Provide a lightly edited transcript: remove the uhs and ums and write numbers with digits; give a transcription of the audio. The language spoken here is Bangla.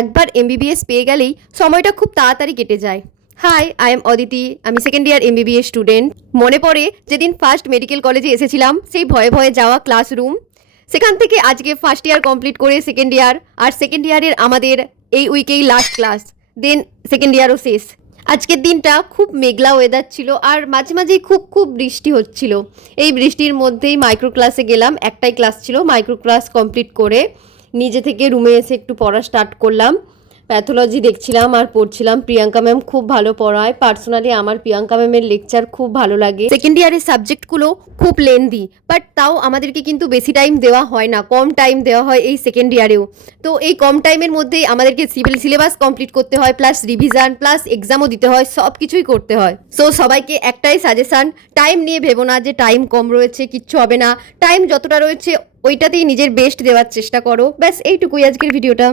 একবার এমবিবিএস পেয়ে গেলেই সময়টা খুব তাড়াতাড়ি কেটে যায়। Hi, I am Aditi. আমি সেকেন্ড ইয়ার এমবিবিএস স্টুডেন্ট। মনে পড়ে যেদিন ফার্স্ট মেডিকেল কলেজে এসেছিলাম, সেই ভয়ে ভয়ে যাওয়া ক্লাসরুম। সেখান থেকে আজকে ফার্স্ট ইয়ার কমপ্লিট করে সেকেন্ড ইয়ার, আর সেকেন্ড ইয়ারের আমাদের এই উইকেই লাস্ট ক্লাস, দেন সেকেন্ড ইয়ারও শেষ। আজকের দিনটা খুব মেঘলা ওয়েদার ছিল, আর মাঝে মাঝেই খুব খুব বৃষ্টি হচ্ছিল। এই বৃষ্টির মধ্যেই মাইক্রো ক্লাসে গেলাম। একটাই ক্লাস ছিল, মাইক্রো ক্লাস কমপ্লিট করে নিজে থেকে রুমে এসে একটু পড়া স্টার্ট করলাম। প্যাথোলজি দেখছিলাম আর পড়ছিলাম। প্রিয়াঙ্কা ম্যাম খুব ভালো পড়ায়। পার্সোনালি আমার প্রিয়াঙ্কা ম্যামের লেকচার খুব ভালো লাগে। সেকেন্ড ইয়ারের সাবজেক্টগুলো খুব লেন্দি, বাট তাও আমাদেরকে কিন্তু বেশি টাইম দেওয়া হয় না, কম টাইম দেওয়া হয় এই সেকেন্ড ইয়ারেও। তো এই কম টাইমের মধ্যেই আমাদেরকে সিলেবাস কমপ্লিট করতে হয়, প্লাস রিভিশন, প্লাস এক্সামও দিতে হয়, সব কিছুই করতে হয়। সো সবাইকে একটাই সাজেশান, টাইম নিয়ে ভেবো না যে টাইম কম রয়েছে, কিচ্ছু হবে না। টাইম যতটা রয়েছে ওইটাতেই নিজের বেস্ট দেওয়ার চেষ্টা করো। ব্যাস এইটুকুই আজকের ভিডিওটা।